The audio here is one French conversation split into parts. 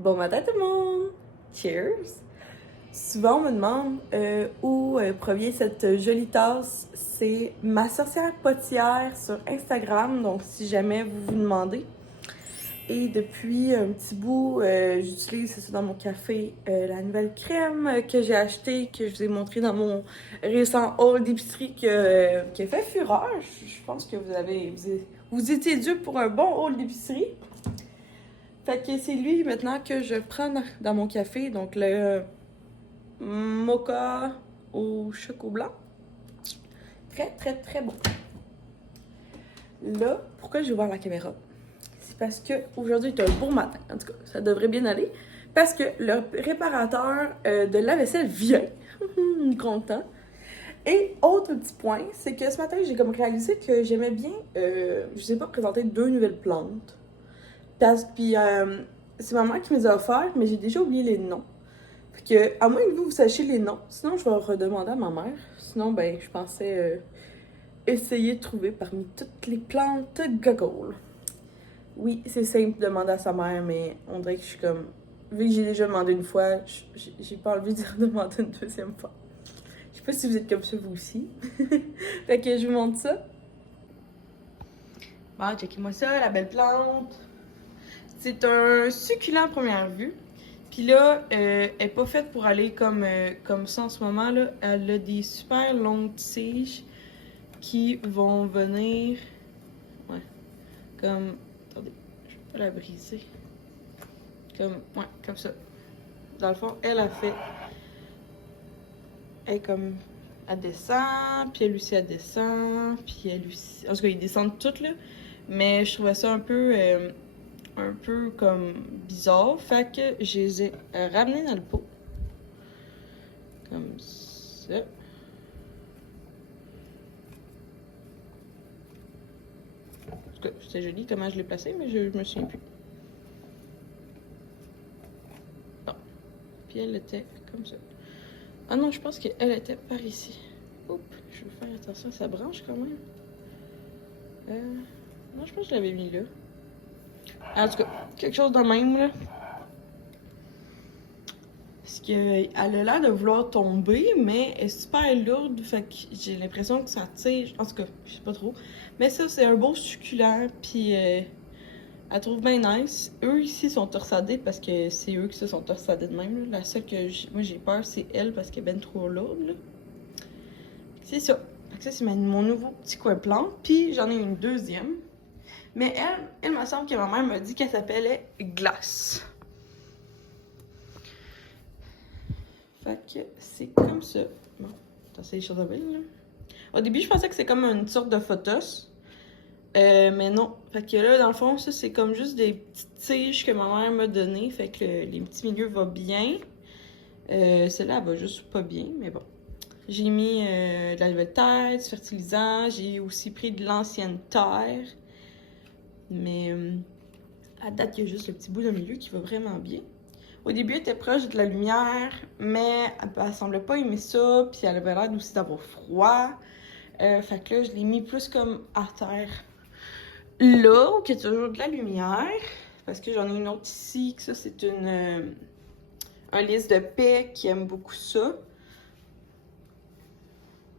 Bon matin tout le monde! Cheers! Souvent on me demande où provient cette jolie tasse. C'est ma sorcière potière sur Instagram, donc si jamais vous vous demandez. Et depuis un petit bout, j'utilise c'est ça, dans mon café la nouvelle crème que j'ai achetée, que je vous ai montré dans mon récent haul d'épicerie qui a fait fureur. Je pense que vous étiez dû pour un bon haul d'épicerie. Fait que c'est lui maintenant que je prends dans mon café, donc le mocha au chocolat blanc. Très, très, très bon. Là, pourquoi j'ai ouvert la caméra? C'est parce que aujourd'hui est un beau matin. En tout cas, ça devrait bien aller. Parce que le réparateur de lave-vaisselle vient. Content. Et autre petit point, c'est que ce matin, j'ai comme réalisé que j'aimais bien, je sais pas, présenter 2 nouvelles plantes. Puis c'est ma mère qui me les a offertes, mais j'ai déjà oublié les noms. Fait que, à moins que vous sachiez les noms, sinon je vais redemander à ma mère. Sinon, ben, je pensais essayer de trouver parmi toutes les plantes gogoles. Oui, c'est simple de demander à sa mère, mais on dirait que je suis comme... Vu que j'ai déjà demandé une fois, j'ai pas envie de redemander une deuxième fois. Je sais pas si vous êtes comme ça vous aussi. Fait que je vous montre ça. Bon, checkez-moi ça, la belle plante. C'est un succulent à première vue. Puis là, elle est pas faite pour aller comme ça en ce moment. Là. Elle a des super longues tiges qui vont venir... Ouais, comme... Attendez, je vais pas la briser. Comme ça. Dans le fond, elle a fait... Elle est comme... Elle descend, puis elle aussi, elle descend, puis elle aussi... En tout cas, ils descendent toutes, là. Mais je trouvais ça un peu comme bizarre. Fait que je les ai ramenés dans le pot. Comme ça. En tout cas, c'était joli comment je l'ai placé, mais je me souviens plus. Bon. Puis elle était comme ça. Ah non, je pense qu'elle était par ici. Oups, je vais faire attention à sa branche quand même. Non, je pense que je l'avais mis là. En tout cas, quelque chose de même, là. Parce qu'elle a l'air de vouloir tomber, mais elle est super lourde, fait que j'ai l'impression que ça tire. En tout cas, je sais pas trop. Mais ça, c'est un beau succulent, puis elle trouve bien nice. Eux ici sont torsadés parce que c'est eux qui se sont torsadés de même. Là. La seule que moi j'ai peur, c'est elle parce qu'elle est ben trop lourde. Là. C'est ça. Fait que ça, c'est mon nouveau petit coin plante. Puis j'en ai une deuxième. Mais elle me semble que ma mère m'a dit qu'elle s'appelait Glace. Fait que c'est comme ça. Bon, c'est les choses à belle, là. Au début, je pensais que c'est comme une sorte de photos. Mais non. Fait que là, dans le fond, ça, c'est comme juste des petites tiges que ma mère m'a données. Fait que les petits milieux vont bien. Celle-là, elle va juste pas bien, mais bon. J'ai mis de la nouvelle terre, du fertilisant. J'ai aussi pris de l'ancienne terre. Mais à date, il y a juste le petit bout de milieu qui va vraiment bien. Au début, elle était proche de la lumière, mais elle semblait pas aimer ça. Puis elle avait l'air aussi d'avoir froid. Fait que là, je l'ai mis plus comme à terre. Là, où il y a toujours de la lumière. Parce que j'en ai une autre ici, que ça, c'est un lys de paix qui aime beaucoup ça.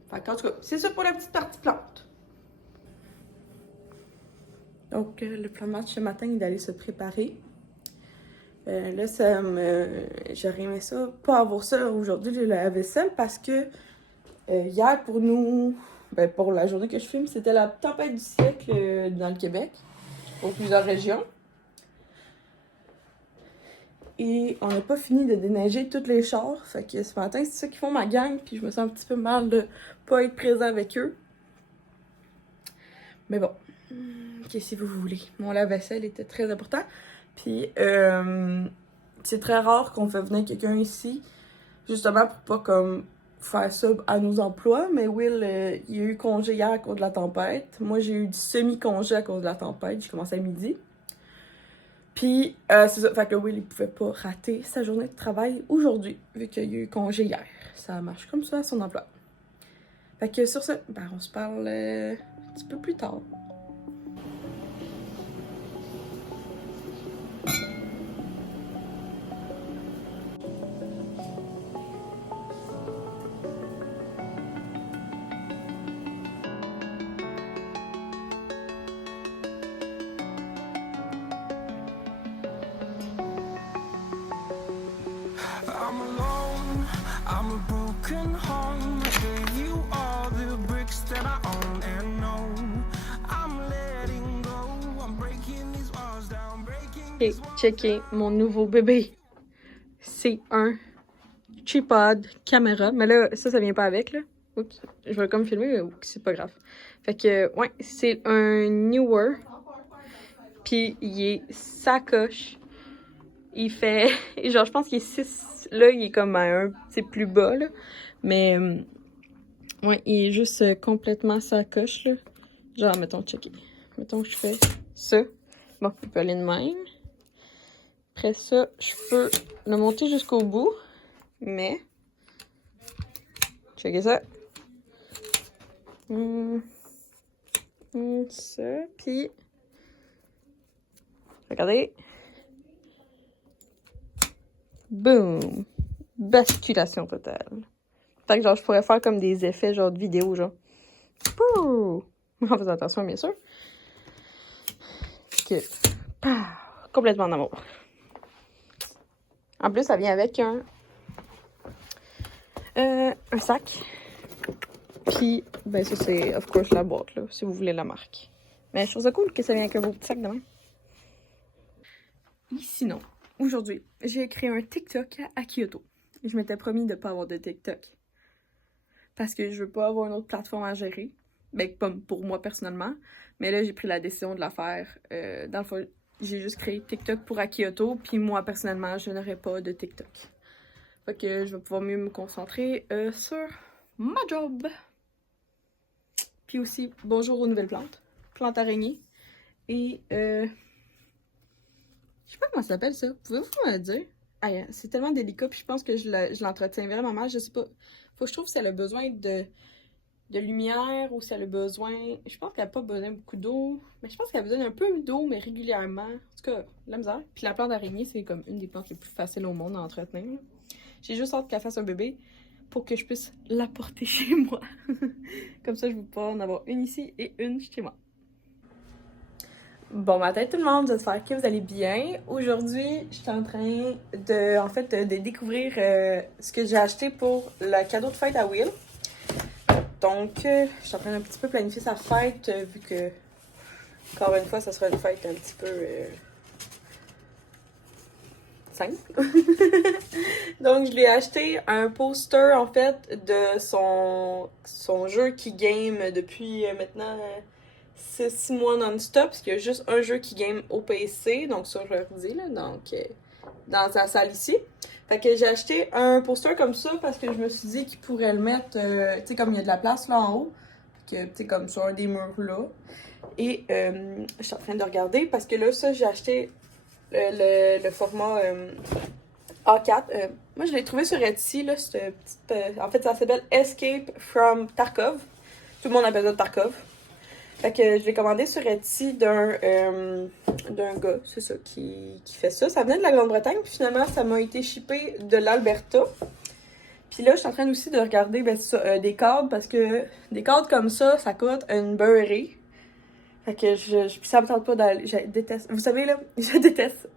Fait qu'en tout cas, c'est ça pour la petite partie plante. Donc, le plan de match ce matin est d'aller se préparer. Là, j'aurais aimé ça, pas avoir ça aujourd'hui, j'ai la vaisselle, parce que hier, pour nous, pour la journée que je filme, c'était la tempête du siècle dans le Québec, pour plusieurs régions. Et on n'a pas fini de déneiger tous les chars, fait que ce matin, c'est ça qui font ma gang, puis je me sens un petit peu mal de pas être présent avec eux. Mais bon, qu'est-ce que vous voulez? Mon lave-vaisselle était très important. Puis, c'est très rare qu'on fait venir quelqu'un ici, justement pour pas comme faire ça à nos emplois. Mais Will, il a eu congé hier à cause de la tempête. Moi, j'ai eu du semi-congé à cause de la tempête. J'ai commencé à midi. Puis, c'est ça. Fait que Will, il pouvait pas rater sa journée de travail aujourd'hui, vu qu'il a eu congé hier. Ça marche comme ça à son emploi. Fait que sur ce, on se parle un petit peu plus tard. I'm alone, I'm a broken home. I gave you all the bricks that I own and know. I'm letting go, I'm breaking these walls down, breaking Ok, checker mon nouveau bébé. C'est un tripod caméra. Mais là, ça vient pas avec, là. Oups, je vais comme filmer, mais c'est pas grave. Fait que, ouais, c'est un Newer. Puis il est sacoche. Il fait, genre, je pense qu'il est 6. Là, il est comme à un petit plus bas, là. Mais, ouais, il est juste complètement sacoche, là. Genre, mettons, checker. Mettons que je fais ça. Bon, il peut aller de même. Après ça, je peux le monter jusqu'au bout. Mais, checkez ça. Ça, puis... Regardez. Boom! Basculation totale. Fait que genre, je pourrais faire comme des effets genre de vidéo, genre. Pouh! En faisant attention, bien sûr. Que... Complètement en amour. En plus, ça vient avec un sac. Puis, ben ça, c'est, of course, la boîte, là, si vous voulez la marque. Mais je trouve ça cool que ça vienne avec un beau petit sac de même. Et sinon, aujourd'hui, j'ai créé un TikTok à Kyoto. Je m'étais promis de ne pas avoir de TikTok. Parce que je veux pas avoir une autre plateforme à gérer. Ben, pas pour moi personnellement. Mais là, j'ai pris la décision de la faire. Dans le fond, j'ai juste créé TikTok pour à Kyoto. Puis moi, personnellement, je n'aurai pas de TikTok. Fait que je vais pouvoir mieux me concentrer sur ma job. Puis aussi, bonjour aux nouvelles plantes. Plantes araignées. Et je sais pas comment ça s'appelle ça. Pouvez-vous me le dire? Ah, c'est tellement délicat, puis je pense que je l'entretiens vraiment mal. Je sais pas. Faut que je trouve si elle a besoin de lumière ou si elle a besoin... Je pense qu'elle n'a pas besoin de beaucoup d'eau. Mais je pense qu'elle a besoin d'un peu d'eau, mais régulièrement. En tout cas, la misère. Puis la plante d'araignée, c'est comme une des plantes les plus faciles au monde à entretenir. J'ai juste hâte qu'elle fasse un bébé pour que je puisse l'apporter chez moi. Comme ça, je vais pouvoir en avoir une ici et une chez moi. Bon matin tout le monde, j'espère que vous allez bien. Aujourd'hui, je suis en train de découvrir ce que j'ai acheté pour le cadeau de fête à Will. Donc, je suis en train d'un petit peu planifier sa fête, vu que, encore une fois, ça sera une fête un petit peu simple. Donc, je lui ai acheté un poster, en fait, de son jeu qui game depuis maintenant 6 mois non-stop, parce qu'il y a juste un jeu qui game au PC, donc sur l'ordi, là, donc dans sa salle ici. Fait que j'ai acheté un poster comme ça parce que je me suis dit qu'il pourrait le mettre, tu sais, comme il y a de la place là en haut, que, tu sais, comme sur un des murs là. Et je suis en train de regarder parce que là, ça, j'ai acheté le format A4. Moi, je l'ai trouvé sur Etsy, là, cette petite, en fait, ça s'appelle Escape from Tarkov. Tout le monde appelle ça Tarkov. Fait que je l'ai commandé sur Etsy d'un gars, c'est ça, qui fait ça. Ça venait de la Grande-Bretagne, puis finalement, ça m'a été shippé de l'Alberta. Puis là, je suis en train aussi de regarder des cadres, parce que des cadres comme ça coûte une beurrée. Fait que ça me tente pas d'aller, je déteste. Vous savez, là, je déteste.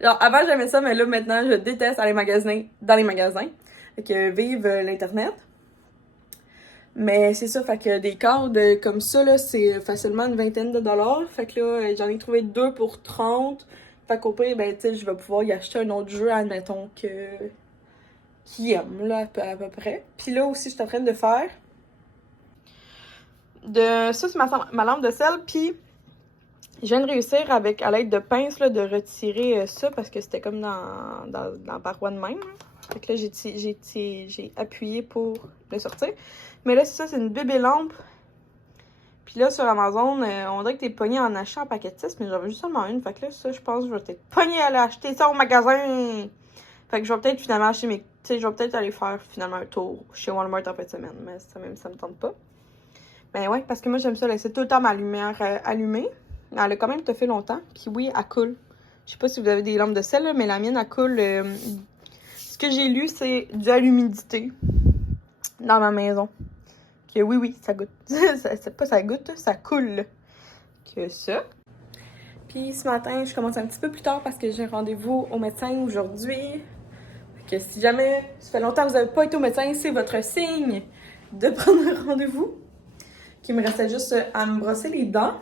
Genre, avant, j'aimais ça, mais là, maintenant, je déteste aller magasiner dans les magasins. Fait que vive l'Internet. Mais c'est ça, fait que des cadres comme ça, là, c'est facilement une vingtaine de dollars. Fait que là, j'en ai trouvé 2 pour 30. Fait qu'au pire, ben, tu sais, je vais pouvoir y acheter un autre jeu, admettons, qui aime, là, à peu près. Puis là aussi, je suis en train de faire ça, c'est ma lampe de sel, puis je viens de réussir à l'aide de pince, là, de retirer ça, parce que c'était comme dans la paroi de même. Fait que là, j'ai appuyé pour le sortir. Mais là, c'est ça, c'est une bébé lampe. Puis là, sur Amazon, on dirait que t'es pogné en achat en paquet de 6, mais j'avais juste seulement une. Fait que là, ça, je pense que je vais peut-être pogner à aller acheter ça au magasin. Fait que je vais peut-être finalement acheter mes... Tu sais, je vais peut-être aller faire finalement un tour chez Walmart en fin de semaine. Mais ça même, ça me tente pas. Mais ouais, parce que moi, j'aime ça, laisser tout le temps ma lumière allumée. Mais elle a quand même te fait longtemps. Puis oui, elle coule. Je sais pas si vous avez des lampes de sel, là, mais la mienne, elle coule... Ce que j'ai lu, c'est dû à l'humidité dans ma maison. Que oui, ça goûte. C'est pas ça goûte, ça coule. Que ça. Puis ce matin, je commence un petit peu plus tard parce que j'ai un rendez-vous au médecin aujourd'hui. que si jamais ça fait longtemps que vous n'avez pas été au médecin, c'est votre signe de prendre un rendez-vous. Qu'il me restait juste à me brosser les dents.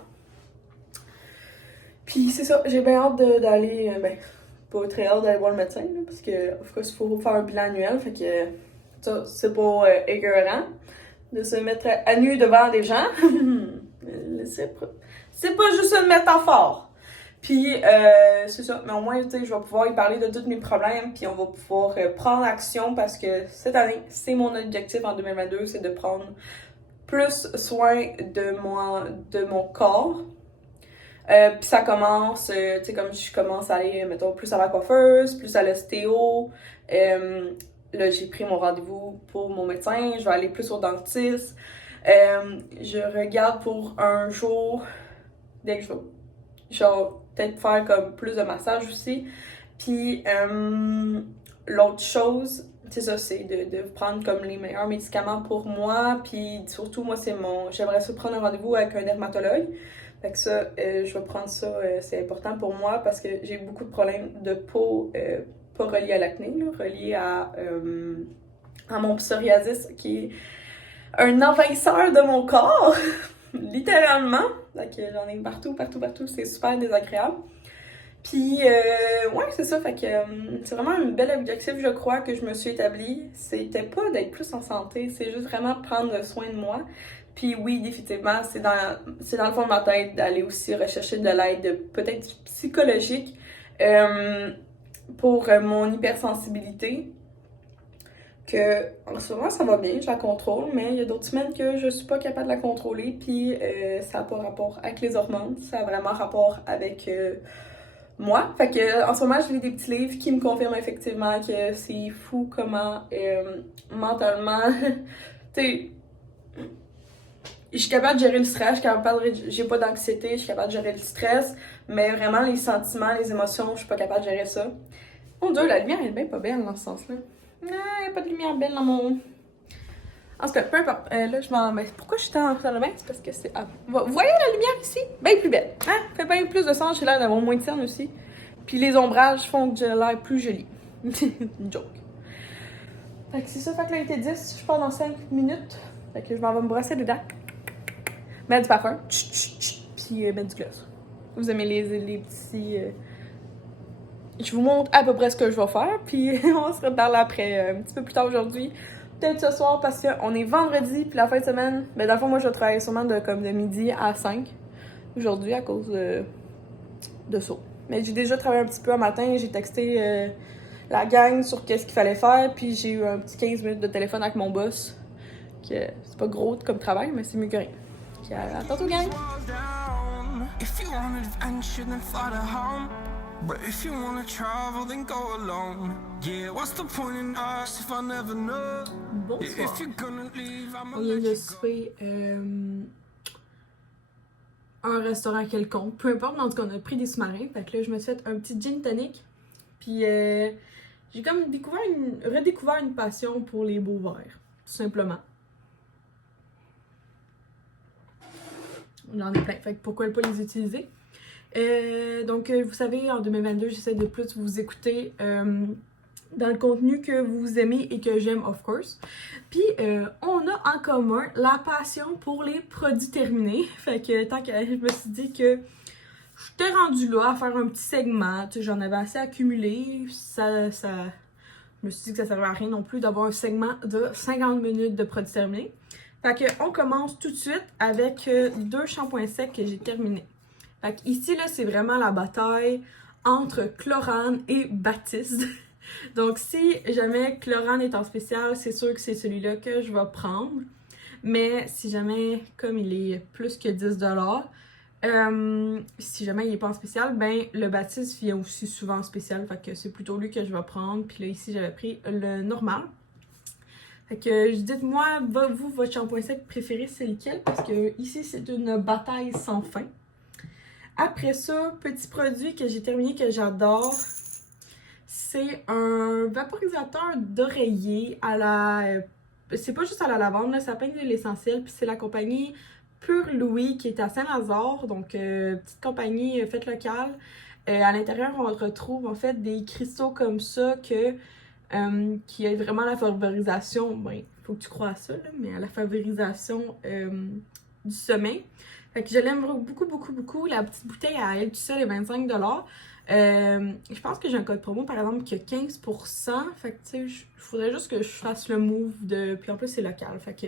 Puis c'est ça, j'ai bien hâte d'aller, pas très hâte d'aller voir le médecin, là, parce que, of course, il faut faire un bilan annuel, fait que ça, c'est pas écœurant de se mettre à nu devant des gens. C'est pas juste une métaphore. Puis, c'est ça, mais au moins, tu sais, je vais pouvoir y parler de tous mes problèmes, puis on va pouvoir prendre action, parce que cette année, c'est mon objectif en 2022, c'est de prendre plus soin de mon corps. Puis ça commence, tu sais, comme je commence à aller, mettons, plus à la coiffeuse, plus à l'ostéo. Là, j'ai pris mon rendez-vous pour mon médecin, je vais aller plus au dentiste. Je regarde pour un jour, dès que je vais, genre, peut-être faire comme plus de massage aussi. Puis, l'autre chose, c'est ça, c'est de prendre comme les meilleurs médicaments pour moi. Puis surtout, moi, j'aimerais ça prendre un rendez-vous avec un dermatologue. Fait que ça, je vais prendre ça, c'est important pour moi parce que j'ai beaucoup de problèmes de peau, pas reliés à l'acné, reliés à mon psoriasis qui est un envahisseur de mon corps, littéralement. Fait que j'en ai partout, c'est super désagréable. Puis, ouais, c'est ça, fait que c'est vraiment un bel objectif, je crois, que je me suis établi. C'était pas d'être plus en santé, c'est juste vraiment prendre soin de moi. Puis oui, définitivement, c'est dans le fond de ma tête d'aller aussi rechercher de l'aide peut-être psychologique pour mon hypersensibilité. Que en ce moment, ça va bien, je la contrôle, mais il y a d'autres semaines que je suis pas capable de la contrôler. Puis ça n'a pas rapport avec les hormones, ça a vraiment rapport avec moi. Fait que en ce moment, je lis des petits livres qui me confirment effectivement que c'est fou comment mentalement, tu sais, je suis capable de gérer le stress, j'ai pas d'anxiété, je suis capable de gérer le stress, mais vraiment les sentiments, les émotions, je suis pas capable de gérer ça. Mon Dieu, la lumière est bien pas belle dans ce sens-là. Non, il n'y a pas de lumière belle dans mon... En tout cas, peu importe. Là, je m'en... pourquoi je suis en salle de bain? C'est parce que c'est... Ah, vous voyez la lumière ici? Bien plus belle. Hein? Fait bien plus de sens, j'ai l'air d'avoir moins de cernes aussi. Puis les ombrages font que j'ai l'air plus jolie. Une joke. Fait que c'est ça, fait que là, il était 10, je pars dans 5 minutes. Fait que je m'en vais me brosser dedans. Mettre du parfum. Puis mettre du gloss. Vous aimez les petits... Je vous montre à peu près ce que je vais faire, puis on se reparle après, un petit peu plus tard aujourd'hui. Peut-être ce soir, parce qu'on est vendredi, puis la fin de semaine, ben dans le fond, moi, je vais travailler sûrement de midi à 5 aujourd'hui à cause de ça. Mais j'ai déjà travaillé un petit peu un matin, j'ai texté la gang sur qu'est-ce qu'il fallait faire, puis j'ai eu un petit 15 minutes de téléphone avec mon boss, que c'est pas gros comme travail, mais c'est mieux que rien. Puis à tantôt, gang! If you want adventure, then fly to home. But if you wanna travel, then go alone. Yeah, what's the point in us if I never know? Bonsoir. If you're gonna leave, I'm On vient de souper un restaurant quelconque, peu importe, mais en tout cas, on a pris des sous-marins. Fait que là, je me suis fait un petit gin tonic. Puis j'ai comme redécouvert une passion pour les beaux verres, tout simplement. J'en ai plein, fait que pourquoi pas les utiliser? Donc, vous savez, en 2022, j'essaie de plus vous écouter dans le contenu que vous aimez et que j'aime, of course. Puis, on a en commun la passion pour les produits terminés. Fait que, tant que je me suis dit que j'étais rendue là à faire un petit segment, tu sais, j'en avais assez accumulé. Je me suis dit que ça servait à rien non plus d'avoir un segment de 50 minutes de produits terminés. Fait que, on commence tout de suite avec 2 shampoings secs que j'ai terminés. Fait que ici, là, c'est vraiment la bataille entre Chlorane et Baptiste. Donc, si jamais Chlorane est en spécial, c'est sûr que c'est celui-là que je vais prendre. Mais si jamais, comme il est plus que 10$, si jamais il n'est pas en spécial, ben le Baptiste vient aussi souvent en spécial. Fait que c'est plutôt lui que je vais prendre. Puis là, ici, j'avais pris le normal. Fait que dites-moi, vous, votre shampoing sec préféré, c'est lequel? Parce que ici, c'est une bataille sans fin. Après ça, petit produit que j'ai terminé que j'adore, c'est un vaporisateur d'oreiller à la... c'est pas juste à la lavande, là, ça peint de l'essentiel, puis c'est la compagnie Pure Louis qui est à Saint-Lazare, donc petite compagnie faite locale. À l'intérieur, on retrouve en fait des cristaux comme ça que qui aide vraiment à la favorisation, ben, faut que tu crois à ça, là, mais à la favorisation du sommeil. Fait que je l'aime beaucoup, beaucoup, beaucoup. La petite bouteille à elle, tout seul, est 25$. Je pense que j'ai un code promo, par exemple, qui a 15%. Fait que, tu sais, il faudrait juste que je fasse le move de... Puis en plus, c'est local. Fait que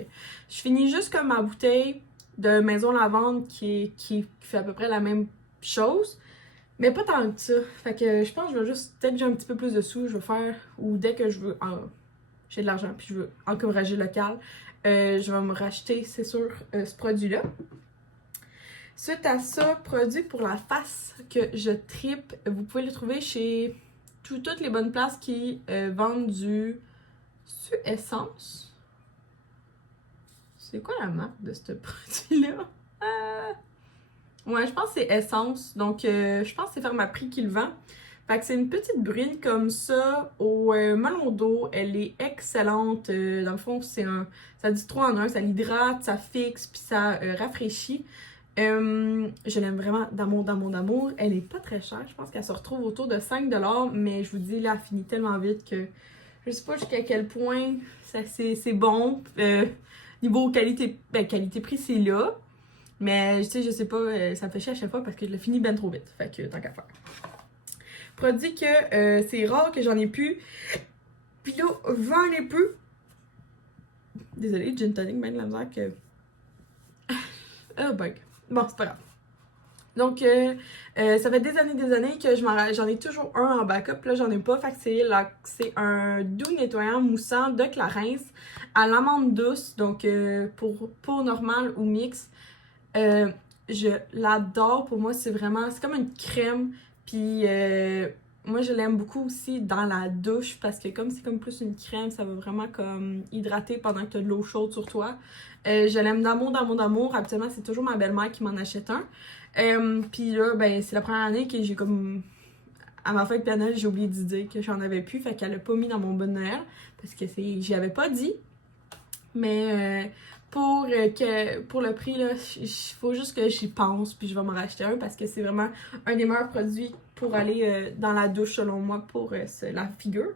je finis juste comme ma bouteille de Maison Lavande qui fait à peu près la même chose. Mais pas tant que ça. Fait que je pense que je vais juste... Dès que j'ai un petit peu plus de sous, je vais faire... Ou dès que je veux... j'ai de l'argent puis je veux encourager local, je vais me racheter, c'est sûr, ce produit-là. Suite à ça, produit pour la face que je trippe, vous pouvez le trouver chez toutes les bonnes places qui vendent du Essence. C'est quoi la marque de ce produit-là? Ouais, je pense que c'est Essence. Donc, je pense que c'est Pharmaprix qui le vend. Fait que c'est une petite brune comme ça au melon d'eau. Elle est excellente. Dans le fond, ça dit 3 en 1. Ça l'hydrate, ça fixe, puis ça rafraîchit. Je l'aime vraiment d'amour, d'amour, d'amour. Elle est pas très chère. Je pense qu'elle se retrouve autour de 5$. Mais je vous dis, là, elle finit tellement vite que je sais pas jusqu'à quel point c'est bon. Niveau qualité-prix, c'est là. Mais je sais pas, ça me fait chier à chaque fois parce que je le finis ben trop vite. Fait que tant qu'à faire. Produit que c'est rare que j'en ai plus. Puis là, j'en ai plus. Désolée, gin tonic, ben de la misère que... oh bug. Bon, c'est pas grave. Donc, ça fait des années que j'en ai toujours un en backup. Là, j'en ai pas. Fait que c'est un doux nettoyant moussant de Clarins à l'amande douce. Donc, pour peau normale ou mix. Je l'adore. Pour moi, c'est comme une crème. Puis, moi, je l'aime beaucoup aussi dans la douche parce que comme c'est comme plus une crème, ça va vraiment comme hydrater pendant que tu as de l'eau chaude sur toi. Je l'aime d'amour, d'amour, d'amour. Habituellement, c'est toujours ma belle-mère qui m'en achète un. Puis là, ben, c'est la première année que j'ai comme... À ma fête de Noël, j'ai oublié de dire que j'en avais plus. Fait qu'elle l'a pas mis dans mon bon Noël parce que j'y avais pas dit. Mais pour le prix, là, il faut juste que j'y pense puis je vais m'en racheter un parce que c'est vraiment un des meilleurs produits pour aller dans la douche selon moi pour la figure.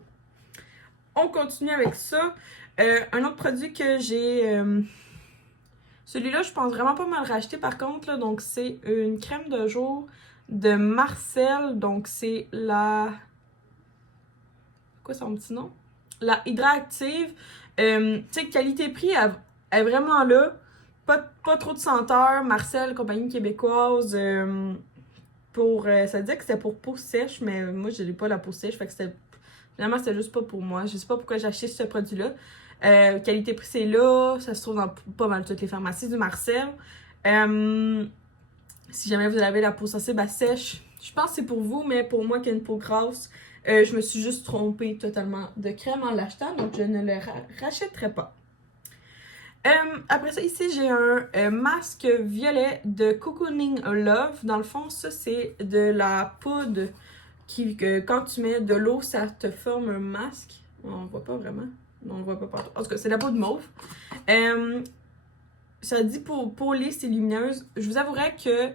On continue avec ça. Un autre produit que j'ai... celui-là, je pense vraiment pas me le racheter par contre. Là, donc c'est une crème de jour de Marcel. Donc c'est la... Quoi son petit nom? La Hydraactive. Tu sais, qualité-prix, elle est vraiment là. Pas trop de senteur. Marcel, compagnie québécoise. Ça disait que c'était pour peau sèche, mais moi, je n'ai pas la peau sèche. Fait que finalement, c'était juste pas pour moi. Je sais pas pourquoi j'ai acheté ce produit-là. Qualité-prix, c'est là. Ça se trouve dans pas mal toutes les pharmacies du Marcel. Si jamais vous avez la peau sensible à sèche, je pense que c'est pour vous, mais pour moi qui ai une peau grasse, je me suis juste trompée totalement de crème en l'achetant, donc je ne le rachèterai pas. Après ça, ici, j'ai un masque violet de Cocooning Love. Dans le fond, ça, c'est de la poudre que quand tu mets de l'eau, ça te forme un masque. On voit pas vraiment. Non, on le voit pas partout. En tout cas, c'est de la poudre mauve. Ça dit pour lisse et lumineuse. Je vous avouerais que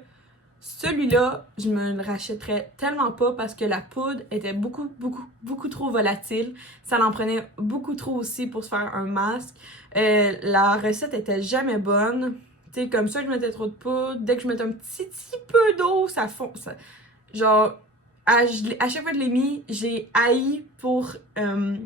celui-là, je me le rachèterais tellement pas parce que la poudre était beaucoup, beaucoup, beaucoup trop volatile. Ça en prenait beaucoup trop aussi pour se faire un masque. La recette était jamais bonne. Tu sais, comme ça, je mettais trop de poudre. Dès que je mettais un petit peu d'eau, ça fond. Genre, à chaque fois que je l'ai mis, j'ai haï pour faire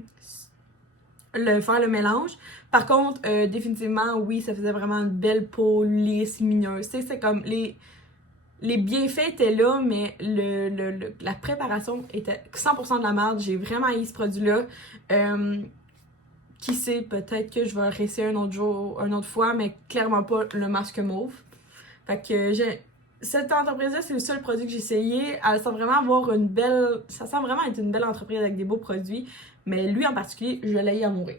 le mélange. Par contre, définitivement, oui, ça faisait vraiment une belle peau lisse, lumineuse. Tu sais, c'est comme les bienfaits étaient là, mais la préparation était 100% de la merde. J'ai vraiment haï ce produit-là. Qui sait, peut-être que je vais réessayer un autre fois, mais clairement pas le masque mauve. Fait que cette entreprise-là, c'est le seul produit que j'ai essayé. Elle semble vraiment ça semble vraiment être une belle entreprise avec des beaux produits. Mais lui en particulier, je l'ai à mourir.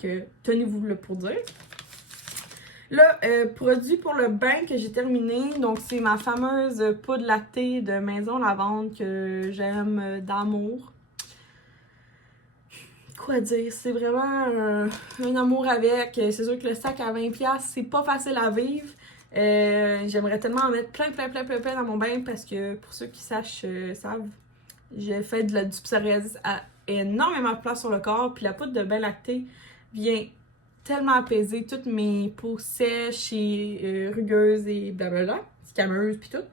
Que tenez-vous le pour dire. Là, produit pour le bain que j'ai terminé. Donc, c'est ma fameuse poudre lactée de Maison Lavande que j'aime d'amour. Quoi dire? C'est vraiment un amour avec. C'est sûr que le sac à 20$, c'est pas facile à vivre. J'aimerais tellement en mettre plein dans mon bain parce que pour ceux qui savent, j'ai fait du psoriasis à énormément de place sur le corps, puis la poudre de bain lacté vient tellement apaiser toutes mes peaux sèches et rugueuses et blablabla, scameuses puis tout,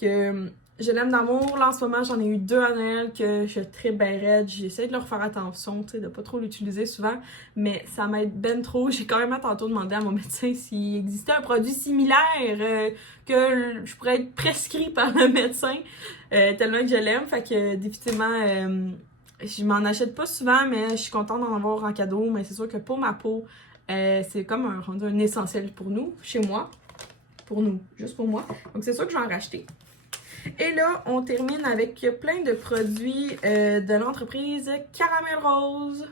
que je l'aime d'amour. Là, en ce moment, j'en ai eu 2 à Noël que je tripe ben raide. J'essaie de leur faire attention, tu sais, de pas trop l'utiliser souvent, mais ça m'aide ben trop. J'ai quand même tantôt demandé à mon médecin s'il existait un produit similaire que je pourrais être prescrit par le médecin, tellement que je l'aime. Fait que définitivement, je m'en achète pas souvent, mais je suis contente d'en avoir en cadeau. Mais c'est sûr que pour ma peau, c'est comme un essentiel pour nous, chez moi. Pour nous, juste pour moi. Donc c'est sûr que je vais en racheter. Et là, on termine avec plein de produits de l'entreprise Caramel Rose.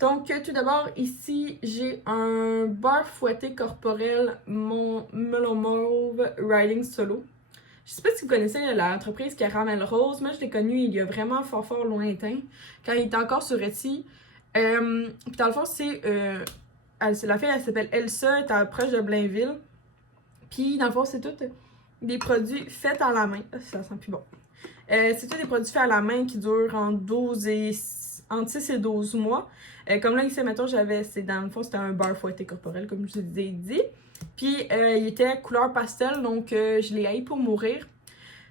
Donc, tout d'abord, ici, j'ai un beurre fouetté corporel, mon Melon Mauve Riding Solo. Je sais pas si vous connaissez l'entreprise Caramel Rose. Moi, je l'ai connue il y a vraiment fort lointain, quand il était encore sur Etsy. Puis dans le fond, c'est la fille, elle s'appelle Elsa, elle est proche de Blainville. Puis dans le fond, c'est tout des produits faits à la main. Ça sent plus bon. C'est tous des produits faits à la main qui durent entre 6 et 12 mois. Comme là, ici, mettons, dans le fond, c'était un beurre fouetté corporel, comme je vous ai dit. Puis, il était couleur pastel, donc je l'ai haï pour mourir.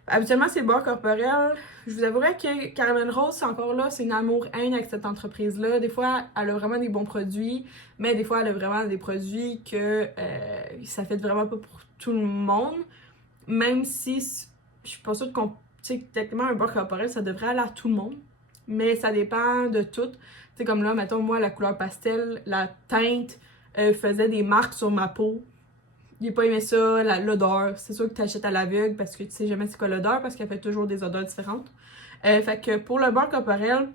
Habituellement, c'est le beurre corporel. Je vous avouerais que Caramel Rose, c'est encore là, c'est une amour-haine avec cette entreprise-là. Des fois, elle a vraiment des bons produits, mais des fois, elle a vraiment des produits que ça fait vraiment pas pour tout le monde. Même si je suis pas sûre qu'on. Tu sais, techniquement, un beurre corporel, ça devrait aller à tout le monde. Mais ça dépend de tout. Tu sais, comme là, mettons, moi, la couleur pastel, la teinte faisait des marques sur ma peau. J'ai pas aimé ça, l'odeur. C'est sûr que tu achètes à l'aveugle parce que tu sais jamais c'est quoi l'odeur parce qu'elle fait toujours des odeurs différentes. Fait que pour le beurre corporel,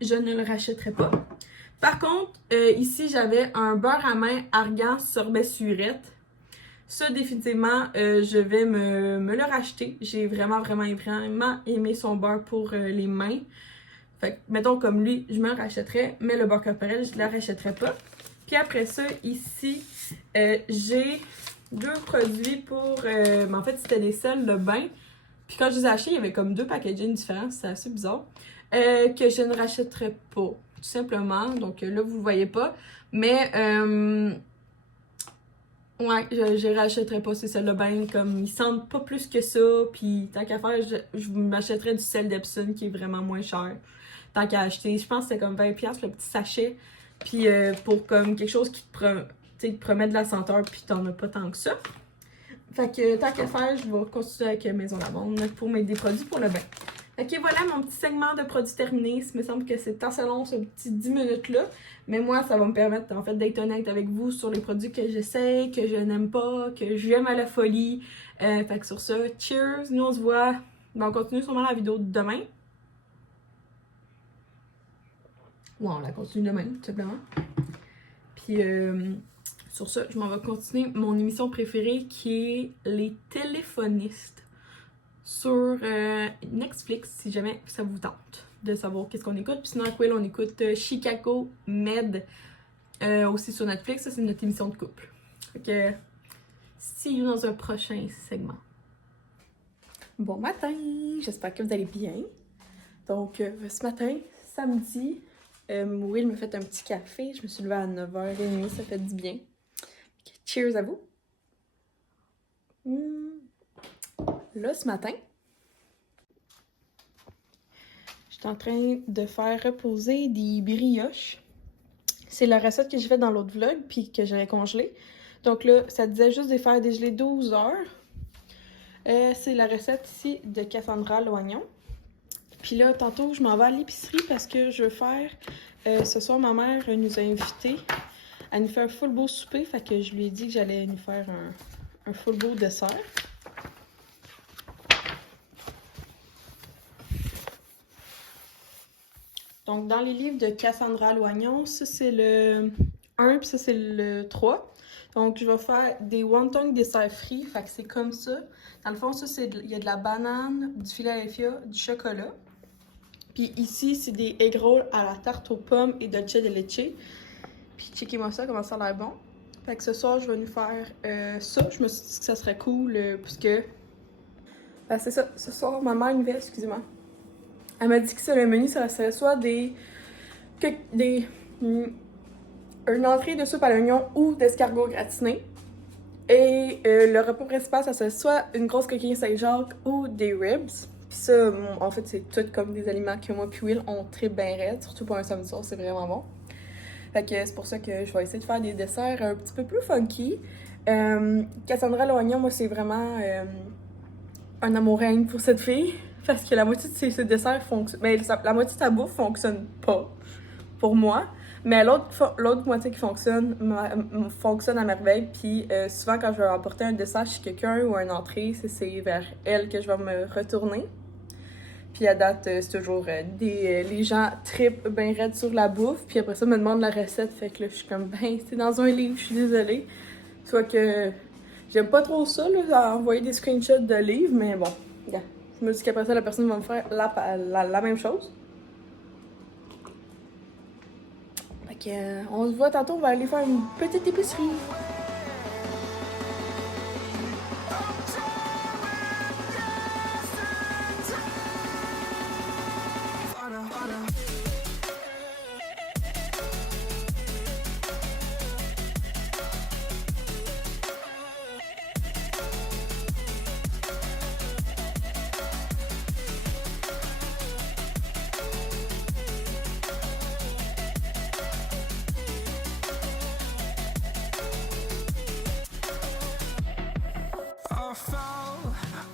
je ne le rachèterai pas. Par contre, ici, j'avais un beurre à main argan sorbet surette. Ça, définitivement, je vais me le racheter. J'ai vraiment aimé son beurre pour les mains. Fait que, mettons comme lui, je me le rachèterais, mais le beurre corporel, je ne le rachèterais pas. Puis après ça, ici, j'ai 2 produits pour... en fait, c'était des sels de bain. Puis quand je les ai achetés, il y avait comme 2 packagings différents. C'est assez bizarre. Que je ne rachèterais pas, tout simplement. Donc là, vous ne le voyez pas. Mais... ouais, je rachèterais pas ces sels de bain, comme ils sentent pas plus que ça, puis tant qu'à faire, je m'achèterais du sel d'Epsom qui est vraiment moins cher. Tant qu'à acheter, je pense que c'était comme 20$ le petit sachet, puis pour comme quelque chose qui te promet de la senteur, puis t'en as pas tant que ça. Fait que tant qu'à faire, je vais continuer avec Maison Lavande pour mettre des produits pour le bain. Ok, voilà mon petit segment de produits terminé. Il me semble que c'est assez long, ce petit 10 minutes-là. Mais moi, ça va me permettre en fait d'être honnête avec vous sur les produits que j'essaie, que je n'aime pas, que j'aime à la folie. Fait que sur ça, cheers! Nous, on se voit. On continue sûrement la vidéo de demain. Ouais, on la continue demain, tout simplement. Puis, sur ça, je m'en vais continuer mon émission préférée qui est Les Téléphonistes. Sur Netflix, si jamais ça vous tente de savoir qu'est-ce qu'on écoute. Puis sinon, à Quill, on écoute Chicago Med aussi sur Netflix. Ça, c'est notre émission de couple. Fait que, see you dans un prochain segment. Bon matin! J'espère que vous allez bien. Donc, ce matin, samedi, Will me fait un petit café. Je me suis levée à 9h30, ça fait du bien. Okay, cheers à vous! Là, ce matin, je suis en train de faire reposer des brioches. C'est la recette que j'ai faite dans l'autre vlog, puis que j'avais congelée. Donc là, ça disait juste de les faire dégeler 12 heures. C'est la recette ici de Cassandra l'oignon. Puis là, tantôt, je m'en vais à l'épicerie parce que je veux faire... ce soir, ma mère nous a invités à nous faire un full beau souper. Fait que je lui ai dit que j'allais nous faire un full beau dessert. Donc, dans les livres de Cassandra Loignon, ça c'est le 1 puis ça c'est le 3. Donc, je vais faire des wontons dessert frits. Fait que c'est comme ça. Dans le fond, ça c'est il y a de la banane, du Philadelphia, du chocolat. Puis ici, c'est des egg rolls à la tarte aux pommes et dulce de leche. Puis checkez-moi ça, comment ça a l'air bon. Fait que ce soir, je vais nous faire ça. Je me suis dit que ça serait cool puisque... Ben, c'est ça. Ce soir, ma mère nous fait, excusez-moi. Elle m'a dit que sur le menu, ça serait soit une entrée de soupe à l'oignon ou d'escargot gratiné. Et le repas principal, ça serait soit une grosse coquille Saint-Jacques ou des ribs. Puis ça, en fait, c'est tout comme des aliments que moi puis Will, on tripe bien raide, surtout pour un samedi soir, c'est vraiment bon. Fait que c'est pour ça que je vais essayer de faire des desserts un petit peu plus funky. Cassandra l'oignon, moi, c'est vraiment un amour-règne pour cette fille. Parce que la moitié de ses desserts fonctionne. Mais la moitié de sa bouffe fonctionne pas pour moi. Mais l'autre moitié qui fonctionne à merveille. Puis souvent, quand je vais apporter un dessert chez quelqu'un ou une entrée, c'est vers elle que je vais me retourner. Puis à date, c'est toujours les gens tripent bien raide sur la bouffe. Puis après ça, me demandent la recette. Fait que là, je suis comme, ben, c'est dans un livre, je suis désolée. Soit que j'aime pas trop ça, là, envoyer des screenshots de livres, mais bon, yeah. Je me dis qu'après ça, la personne va me faire la même chose. Fait que, on se voit tantôt, on va aller faire une petite épicerie. I fell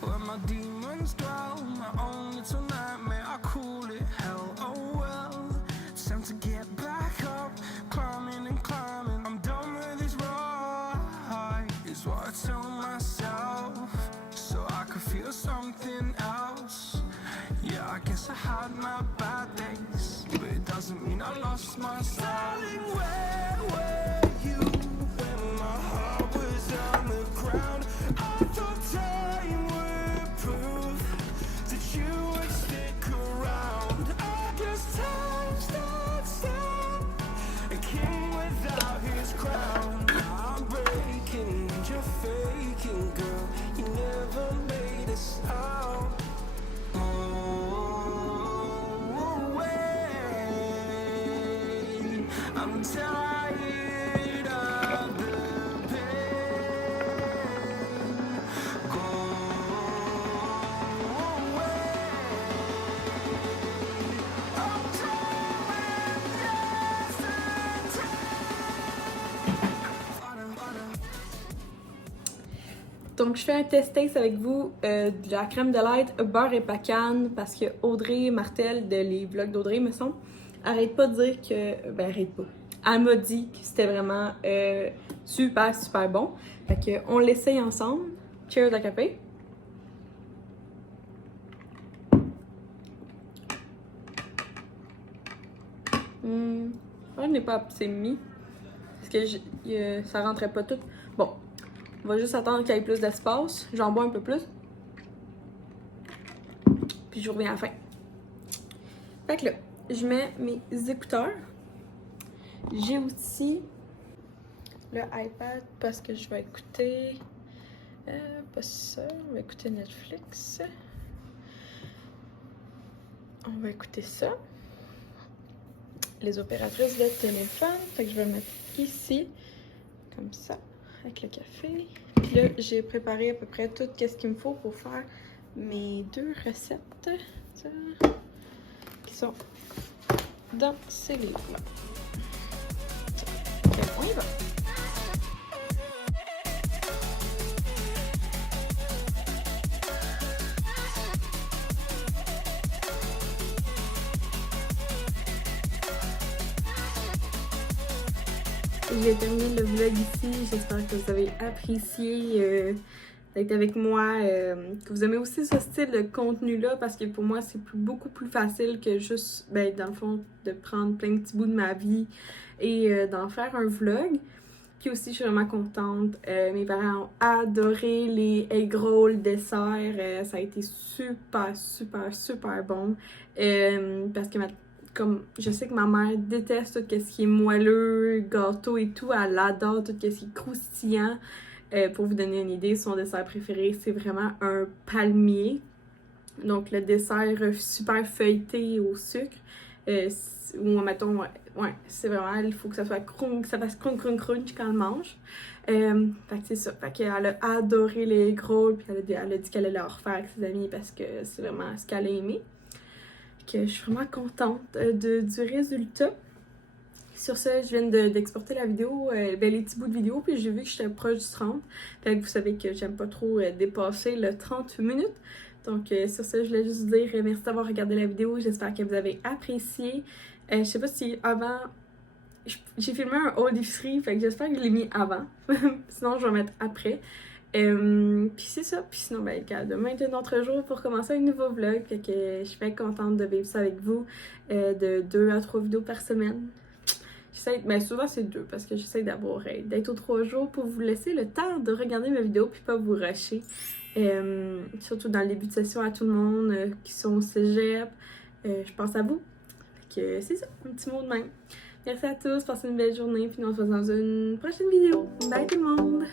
where my demons dwell. My own little nightmare, I call it hell. Oh well, it's time to get back up, climbing and climbing. I'm done with this ride, is what I tell myself, so I could feel something else. Yeah, I guess I had my bad days, but it doesn't mean I lost my style. Darling, where were you when my heart was on the ground? I thought time would prove that you would stick around. I guess time stands still, a king without his crown. I'm breaking and you're faking, girl. You never made a sound. I'm tired of the pain. Go away. I'm doing Donc, je fais un test taste avec vous de la crème de light beurre et pacane parce que Audrey Martel de les vlogs d'Audrey, me semble, arrête pas de dire que. Ben, arrête pas. Elle m'a dit que c'était vraiment super, super bon. Fait que on l'essaye ensemble. Cheers à café. Je n'ai pas assez mis. Parce que ça rentrait pas tout. Bon. On va juste attendre qu'il y ait plus d'espace. J'en bois un peu plus. Puis je reviens à la fin. Fait que là, je mets mes écouteurs. J'ai aussi le iPad parce que je vais écouter... pas ça, on va écouter Netflix. On va écouter ça. Les opératrices de téléphone. Fait que je vais le mettre ici, comme ça, avec le café. Puis là, j'ai préparé à peu près tout ce qu'il me faut pour faire mes 2 recettes qui sont dans ces livres-là. On y va! J'ai terminé le vlog ici. J'espère que vous avez apprécié d'être avec moi, que vous aimez aussi ce style de contenu-là, parce que pour moi, c'est beaucoup plus facile que juste, ben, dans le fond, de prendre plein de petits bouts de ma vie et d'en faire un vlog. Puis aussi, je suis vraiment contente. Mes parents ont adoré les egg rolls desserts. Ça a été super, super, super bon. Parce que comme je sais que ma mère déteste tout ce qui est moelleux, gâteau et tout. Elle adore tout ce qui est croustillant. Pour vous donner une idée, son dessert préféré, c'est vraiment un palmier. Donc le dessert super feuilleté au sucre. Ou mettons, ouais, c'est vraiment, il faut que ça soit que ça fasse crunch quand elle mange. Fait que c'est ça. Fait qu'elle a adoré les egg rolls, puis elle a dit qu'elle allait en refaire avec ses amis parce que c'est vraiment ce qu'elle a aimé. Fait que je suis vraiment contente du résultat. Sur ça, je viens d'exporter la vidéo, les petits bouts de vidéo, puis j'ai vu que j'étais proche du 30. Fait que vous savez que j'aime pas trop dépasser le 30 minutes. Donc sur ça, je voulais juste vous dire merci d'avoir regardé la vidéo. J'espère que vous avez apprécié. Je sais pas si avant... J'ai filmé un haul d'épicerie, fait que j'espère que je l'ai mis avant. Sinon, je vais mettre après. Puis c'est ça. Puis sinon, ben, demain est un autre jour pour commencer un nouveau vlog. Fait que je suis bien contente de vivre ça avec vous. De 2 à 3 vidéos par semaine. Ben souvent c'est 2 parce que j'essaie d'être aux 3 jours pour vous laisser le temps de regarder mes vidéos puis pas vous rusher. Surtout dans le début de session à tout le monde qui sont au cégep. Je pense à vous. Fait que c'est ça, un petit mot de même. Merci à tous, passez une belle journée puis nous on se voit dans une prochaine vidéo. Bye tout le monde!